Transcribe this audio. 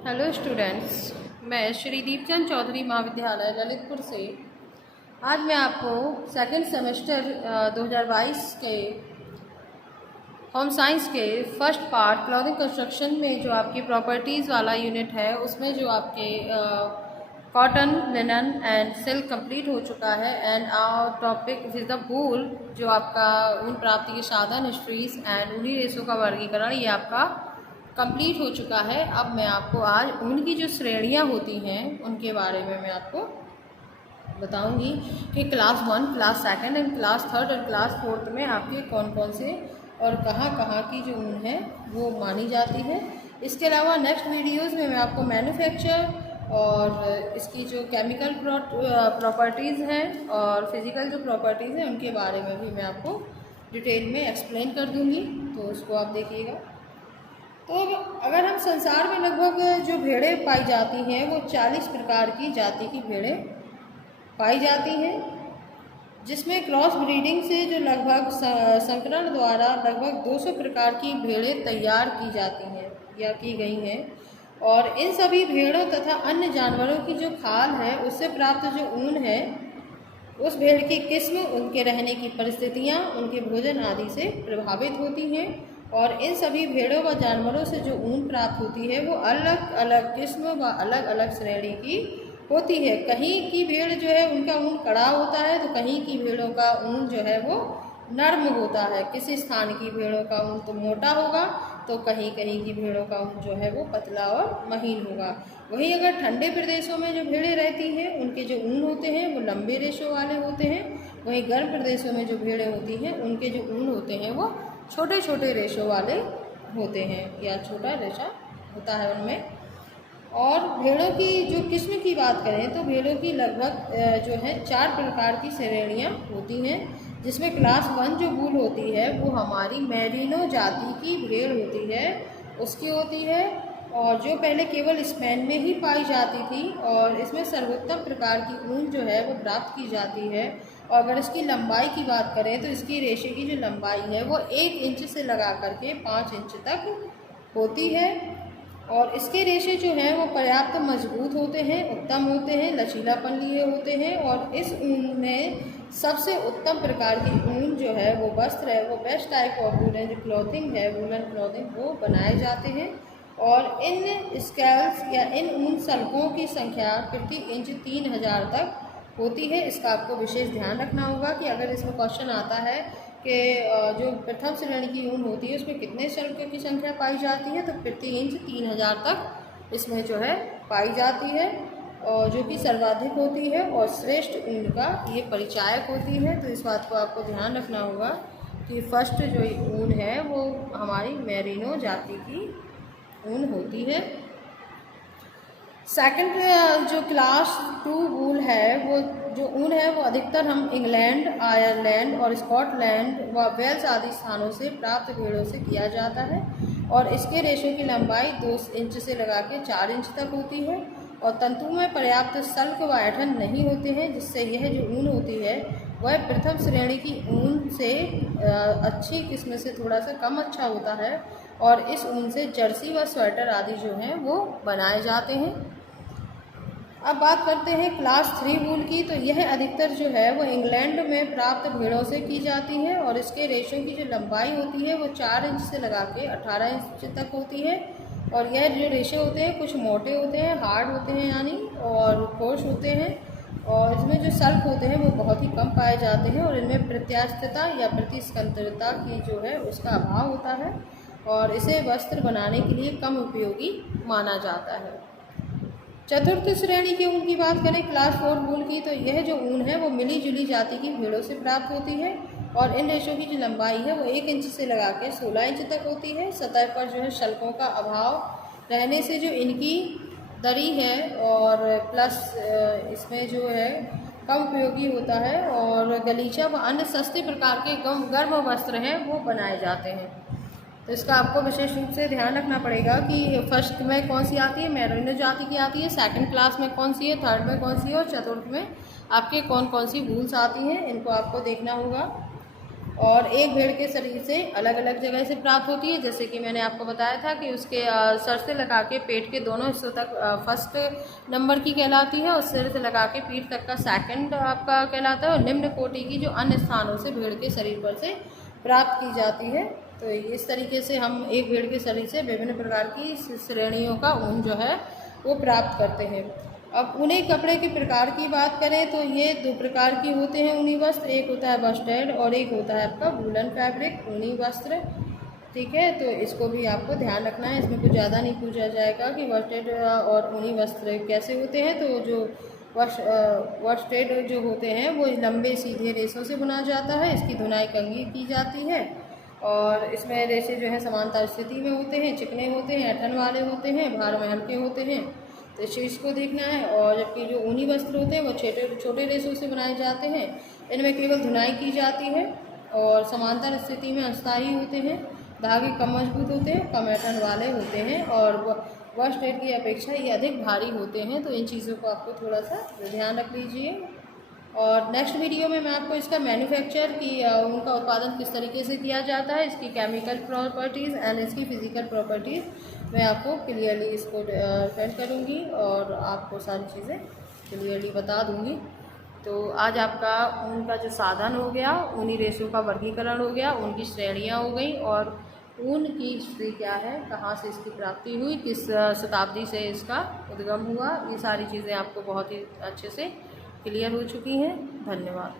Hello students, मैं श्री दीपचंद चौधरी महाविद्यालय ललितपुर से आज मैं आपको सेकंड सेमेस्टर 2022 के होम साइंस के फर्स्ट पार्ट क्लॉथिंग कंस्ट्रक्शन में जो आपकी प्रॉपर्टीज़ वाला यूनिट है उसमें जो आपके cotton, linen and silk complete हो चुका है। And our topic is the wool, जो आपका ऊन प्राप्ति के साधन, हिस्ट्रीज एंड ऊनी रेशों का वर्गीकरण, ये आपका कंप्लीट हो चुका है। अब मैं आपको आज ऊन की जो श्रेणियाँ होती हैं उनके बारे में मैं आपको बताऊंगी कि क्लास 1, क्लास 2 एंड क्लास 3 और क्लास 4 में आपके कौन कौन से और कहाँ कहाँ की जो ऊन है वो मानी जाती है। इसके अलावा नेक्स्ट वीडियोज़ में मैं आपको मैन्युफैक्चर और इसकी जो केमिकल प्रॉपर्टीज़ हैं और फिज़िकल जो प्रॉपर्टीज़ हैं उनके बारे में भी मैं आपको डिटेल में एक्सप्लेन कर दूँगी, तो उसको आप देखिएगा। तो अगर हम संसार में लगभग जो भेड़ें पाई जाती हैं वो 40 प्रकार की जाति की भेड़ें पाई जाती हैं, जिसमें क्रॉस ब्रीडिंग से जो लगभग संकरण द्वारा लगभग 200 प्रकार की भेड़ें तैयार की जाती हैं या की गई हैं। और इन सभी भेड़ों तथा अन्य जानवरों की जो खाल है उससे प्राप्त जो ऊन है उस भेड़ की किस्म, उनके रहने की परिस्थितियाँ, उनके भोजन आदि से प्रभावित होती हैं। और इन सभी भेड़ों व जानवरों से जो ऊन प्राप्त होती है वो अलग अलग किस्म व अलग अलग श्रेणी की होती है। कहीं की भेड़ जो है उनका ऊन कड़ा होता है तो कहीं की भेड़ों का ऊन जो है वो नर्म होता है। किसी स्थान की भेड़ों का ऊन तो मोटा होगा तो कहीं कहीं की भेड़ों का ऊन जो है वो पतला और महीन होगा। वहीं अगर ठंडे प्रदेशों में जो भेड़ें रहती हैं उनके जो ऊन होते हैं वो लंबे रेशों वाले होते हैं। वहीं गर्म प्रदेशों में जो भेड़ें होती हैं उनके जो ऊन होते हैं वो छोटे छोटे रेशों वाले होते हैं या छोटा रेशा होता है उनमें। और भेड़ों की जो किस्म की बात करें तो भेड़ों की लगभग जो है 4 प्रकार की श्रेणियाँ होती हैं, जिसमें क्लास 1 जो वूल होती है वो हमारी मेरिनो जाति की भेड़ होती है, उसकी होती है। और जो पहले केवल स्पेन में ही पाई जाती थी और इसमें सर्वोत्तम प्रकार की ऊन जो है वो प्राप्त की जाती है। और अगर इसकी लंबाई की बात करें तो इसकी रेशे की जो लंबाई है वो 1 इंच से लगा करके 5 इंच तक होती है। और इसके रेशे जो हैं वो पर्याप्त मजबूत होते हैं, उत्तम होते हैं, लचीलापन लिए होते हैं। और इस ऊन में सबसे उत्तम प्रकार की ऊन जो है वो वस्त्र है, वो बेस्ट टाइप ऑफ वूलन जो क्लॉथिंग है, वूलन क्लॉथिंग, वो बनाए जाते हैं। और इन स्केल्स या इन ऊन सल्कों की संख्या प्रति इंच 3000 तक होती है। इसका आपको विशेष ध्यान रखना होगा कि अगर इसमें क्वेश्चन आता है कि जो प्रथम श्रेणी की ऊन होती है उसमें कितने सल्कों की संख्या पाई जाती है, तो प्रति इंच 3000 तक इसमें जो है पाई जाती है, और जो कि सर्वाधिक होती है और श्रेष्ठ ऊन का ये परिचायक होती है। तो इस बात को आपको ध्यान रखना होगा कि फर्स्ट जो ऊन है वो हमारी मेरिनो जाति की ऊन होती है। सेकंड जो क्लास 2 वूल है वो जो ऊन है वो अधिकतर हम इंग्लैंड, आयरलैंड और स्कॉटलैंड व वेल्स आदि स्थानों से प्राप्त भेड़ों से किया जाता है। और इसके रेशों की लंबाई 2 इंच से लगा के 4 इंच तक होती है। और तंतु में पर्याप्त सल्क व ऐठन नहीं होते हैं, जिससे यह जो ऊन होती है वह प्रथम श्रेणी की ऊन से अच्छी किस्म से थोड़ा सा कम अच्छा होता है। और इस ऊन से जर्सी व स्वेटर आदि जो हैं वो बनाए जाते हैं। अब बात करते हैं क्लास 3 वूल की, तो यह अधिकतर जो है वो इंग्लैंड में प्राप्त भेड़ों से की जाती है। और इसके रेशों की जो लंबाई होती है वो 4 इंच से लगा के 18 इंच तक होती है। और यह जो रेशे होते हैं कुछ मोटे होते हैं, हार्ड होते हैं यानी, और ठोस होते हैं। और इसमें जो सल्क होते हैं वो बहुत ही कम पाए जाते हैं और इनमें प्रत्यास्थता या प्रतिस्कंदरता की जो है उसका अभाव होता है और इसे वस्त्र बनाने के लिए कम उपयोगी माना जाता है। चतुर्थ श्रेणी की ऊन की बात करें क्लास 4 वूल की, तो यह जो ऊन है वो मिली जुली जाति की भेड़ों से प्राप्त होती है। और इन रेशों की जो लंबाई है वो 1 इंच से लगा के 16 इंच तक होती है। सतह पर जो है शल्कों का अभाव रहने से जो इनकी दरी है और प्लस इसमें जो है कम उपयोगी होता है। और गलीचा व अन्य सस्ते प्रकार के गर्म वस्त्र हैं वो बनाए जाते हैं। तो इसका आपको विशेष रूप से ध्यान रखना पड़ेगा कि फर्स्ट में कौन सी आती है, मेरिनो जाति की आती है, सेकंड क्लास में कौन सी है, थर्ड में कौन सी है और चतुर्थ में आपके कौन कौन सी वूल्स आती हैं, इनको आपको देखना होगा। और एक भेड़ के शरीर से अलग अलग जगह से प्राप्त होती है। जैसे कि मैंने आपको बताया था कि उसके सर से लगा के पेट के दोनों हिस्सों तक फर्स्ट नंबर की कहलाती है और सिर से लगा के पीठ तक का सेकंड आपका कहलाता है। और निम्न कोटि की जो अन्य स्थानों से भेड़ के शरीर पर से प्राप्त की जाती है। तो इस तरीके से हम एक भेड़ के शरीर से विभिन्न प्रकार की श्रेणियों का ऊन जो है वो प्राप्त करते हैं। अब ऊनी कपड़े के प्रकार की बात करें तो ये दो प्रकार की होते हैं ऊनी वस्त्र। एक होता है वस्टेड और एक होता है आपका वूलन फैब्रिक ऊनी वस्त्र। ठीक है, तो इसको भी आपको ध्यान रखना है। इसमें कुछ ज़्यादा नहीं पूछा जाएगा कि वस्टेड और ऊनी वस्त्र कैसे होते हैं। तो जो वस्टेड जो होते हैं वो लंबे सीधे रेशों से बुना जाता है। इसकी धुनाई कंघी की जाती है और इसमें रेशे जो है समानता स्थिति में होते हैं, चिकने होते हैं, ऐंठन वाले होते हैं, भार में हल्के होते हैं। तो इस चीज़ को देखना है। और जबकि जो ऊनी वस्त्र होते हैं वो छोटे रेशों से बनाए जाते हैं। इनमें केवल धुनाई की जाती है और समांतर स्थिति में अस्थायी होते हैं, धागे कम मजबूत होते हैं, कम ऐंठन वाले होते हैं और वस्टेड की अपेक्षा ये अधिक भारी होते हैं। तो इन चीज़ों को आपको थोड़ा सा ध्यान रख लीजिए। और नेक्स्ट वीडियो में मैं आपको इसका मैन्युफैक्चर की उनका उत्पादन किस तरीके से किया जाता है, इसकी केमिकल प्रॉपर्टीज़ एंड इसकी फ़िज़िकल प्रॉपर्टीज़ मैं आपको क्लियरली इसको डिफाइन करूँगी और आपको सारी चीज़ें क्लियरली बता दूँगी। तो आज आपका ऊन का जो साधन हो गया, ऊनी रेशों का वर्गीकरण हो गया, उनकी श्रेणियाँ हो गई और ऊन की हिस्ट्री क्या है, कहाँ से इसकी प्राप्ति हुई, किस शताब्दी से इसका उद्गम हुआ, ये सारी चीज़ें आपको बहुत ही अच्छे से क्लियर हो चुकी हैं। धन्यवाद।